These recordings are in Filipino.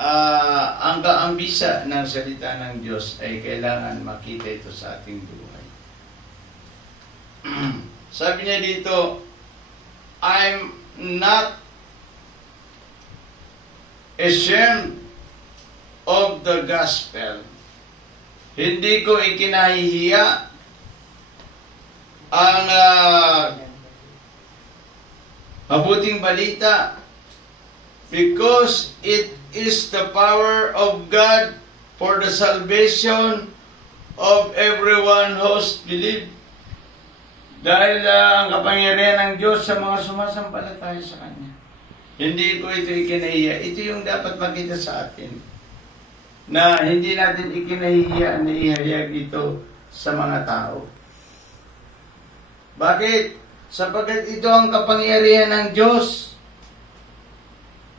ang bisa ng salita ng Diyos ay kailangan makita ito sa ating buhay. Sabi niya dito, I'm not ashamed of the gospel. Hindi ko ikinahihiya ang mabuting balita because it is the power of God for the salvation of everyone who's believed. Dahil ang kapangyarihan ng Diyos sa mga sumasampalataya sa Kanya. Hindi ko ito ikinahiya. Ito yung dapat makita sa atin. Na hindi natin ikinahiya na ihayag ito sa mga tao. Bakit? Sapagkat ito ang kapangyarihan ng Diyos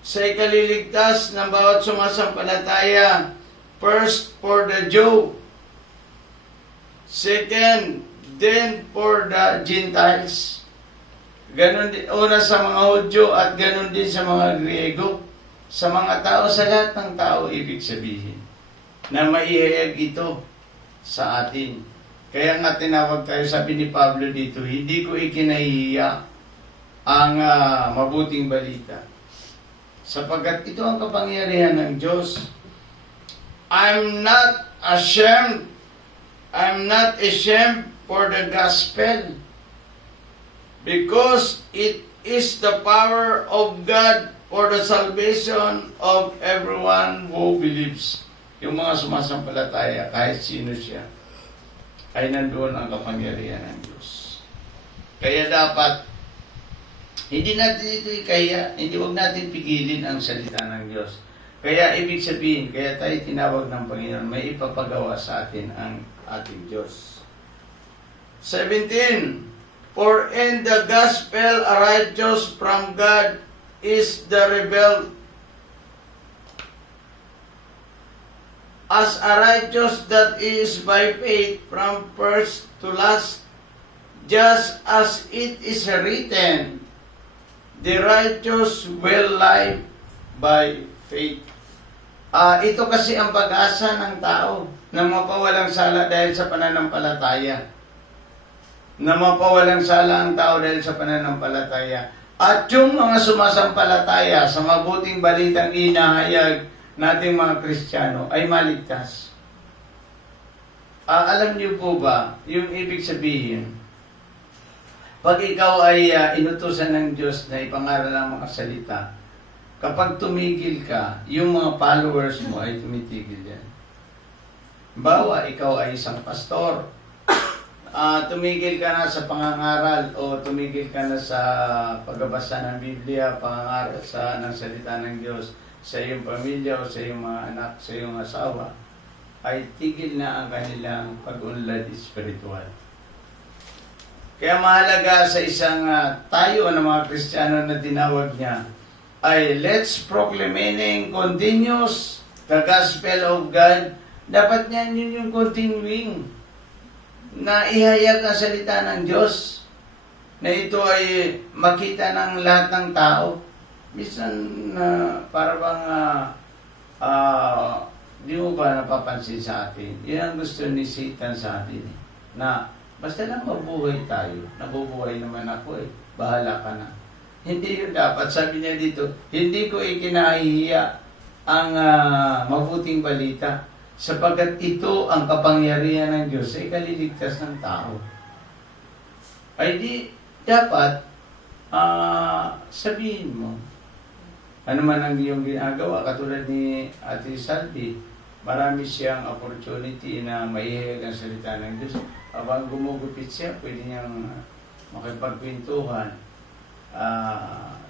sa ikaliligtas ng bawat sumasampalataya. First, for the Jew. Second, then for the Gentiles. Ganon din, una sa mga Hudyo at ganon din sa mga Griego. Sa mga tao, sa lahat ng tao, ibig sabihin, na maihayag ito sa atin. Kaya nga tinawag tayo, sabi ni Pablo dito, hindi ko ikinahihiya ang mabuting balita. Sapagkat ito ang kapangyarihan ng Diyos. I'm not ashamed for the gospel because it is the power of God for the salvation of everyone who believes. Yung mga sumasampalataya, kahit sino siya, ay nandoon ang kapangyarihan ng Diyos. Kaya dapat, hindi natin ito ikahiya, huwag natin pigilin ang salita ng Diyos. Kaya ibig sabihin, kaya tayo tinawag ng Panginoon, may ipapagawa sa atin ang ating Diyos. 17. For in the gospel a righteous from God is the rebel, as a righteous that is by faith from first to last, just as it is written, the righteous will live by faith. Ito kasi ang pag-asa ng tao na mapawalang sala dahil sa pananampalataya. Na mapawalang sala ang tao dahil sa pananampalataya. At yung mga sumasampalataya sa mabuting balitang inahayag nating mga Kristiyano ay maligtas. Alam niyo po ba, yung ibig sabihin, pag ikaw ay inutusan ng Diyos na ipangaral ang mga salita, kapag tumigil ka, yung mga followers mo ay tumitigil yan. Bawa, ikaw ay isang pastor, tumigil ka na sa pangangaral o tumigil ka na sa pagbabasa ng Biblia, pangangaral ng salita ng Diyos sa iyong pamilya o sa iyong mga anak, sa iyong asawa, ay tigil na ang kanilang pag-unlad spiritual. Kaya mahalaga sa isang tayo ng mga Kristiyano na tinawag niya ay let's proclaiming continuous the gospel of God. Dapat niyan yun yung continuing na ihayag ang salita ng Diyos na ito ay makita ng lahat ng tao. Minsan para bang di mo ba napapansin sa atin? Yan ang gusto ni Satan sa atin. Na basta lang mabuhay tayo. Nabubuhay naman ako eh. Bahala ka na. Hindi yun dapat. Sabi niya dito, hindi ko ikinahihiya ang mabuting balita sapagkat ito ang kapangyarihan ng Diyos sa ikaliligtas ng tao. Ay di dapat sabihin mo ano man ang iyong ginagawa. Katulad ni Ate Salvi, marami siyang opportunity na maihayag ang salita ng Diyos. Habang gumugupit siya, pwede niyang makipagkwentuhan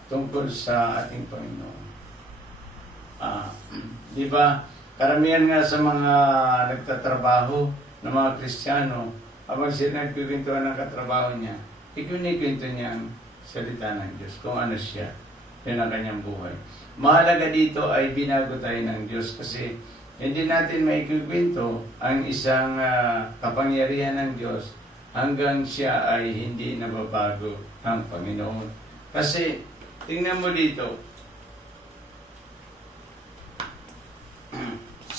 tungkol sa ating Panginoon. Di ba? Karamihan nga sa mga nagtatrabaho ng mga Kristiyano, habang sila nagkikwentuhan ng katrabaho niya, ikinikwento niya ang salita ng Diyos, kung ano siya. Yun ang kanyang buhay. Mahalaga dito ay binago tayo ng Diyos kasi hindi natin maikikwento ang isang kapangyarihan ng Diyos hanggang siya ay hindi nababago ng Panginoon. Kasi, tingnan mo dito,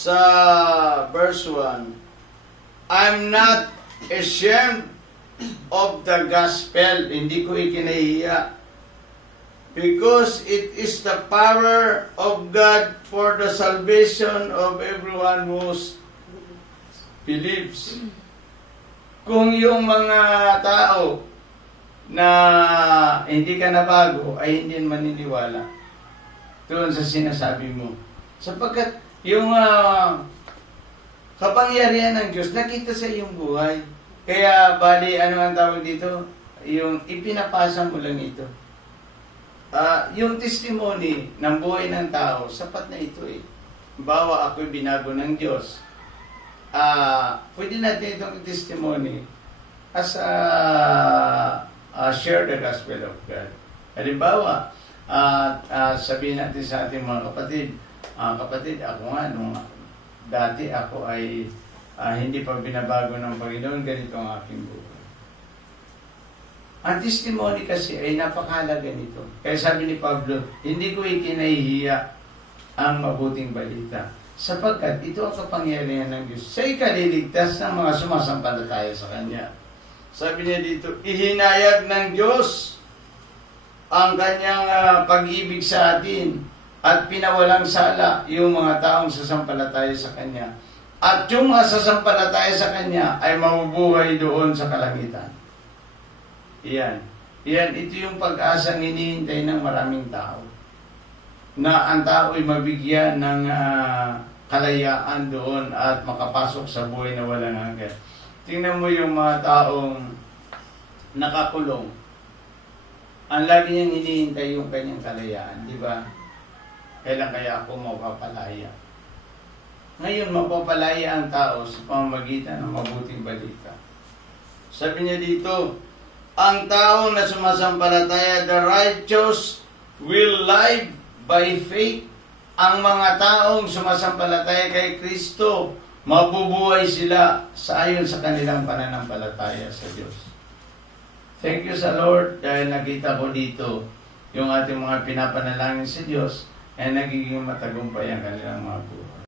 sa verse 1, I'm not ashamed of the gospel. Hindi ko ikinahiya. Because it is the power of God for the salvation of everyone who believes. Kung yung mga tao na hindi ka nabago ay hindi maniniwala doon sa sinasabi mo. Sapagkat yung kapangyarihan ng Diyos nakita sa iyong buhay. Kaya bali, ano ang tawag dito? Yung ipinapasa mo lang ito. Yung testimony ng buhay ng tao, sapat na ito eh. Bawa ako'y binago ng Diyos. Pwede natin itong testimony as share the gospel of God. Halimbawa, sabihin natin sa ating mga kapatid, ako nga, nung dati ako ay hindi pa binabago ng Panginoon, ganito ang aking buhay. Ang testimony kasi ay napakahalaga nito. Kaya sabi ni Pablo, hindi ko ikinahihiya ang mabuting balita. Sapagkat ito ang kapangyarihan ng Diyos sa ikaliligtas ng mga sumasampalataya sa Kanya. Sabi niya dito, ihinayag ng Diyos ang Kanyang pag-ibig sa atin at pinawalang sala yung mga taong sasampalataya sa Kanya. At yung mga sasampalataya sa Kanya ay mabubuhay doon sa kalangitan. Iyan, ito yung pag-asang hinihintay ng maraming tao. Na ang tao ay mabigyan ng kalayaan doon at makapasok sa buhay na walang hanggan. Tingnan mo yung mga taong nakakulong. Ang lagi niyang hinihintay yung kanyang kalayaan, di ba? Kailan kaya ako mapapalaya? Ngayon, mapapalaya ang tao sa pamamagitan ng mabuting balita. Sabi niya dito, ang tao na sumasampalataya, the righteous will live by faith. Ang mga taong sumasampalataya kay Kristo, mabubuhay sila sa ayon sa kanilang pananampalataya sa Diyos. Thank you sa Lord dahil nakita ko dito yung ating mga pinapanalangin sa Diyos ay nagiging matagumpay ang kanilang mga buhay.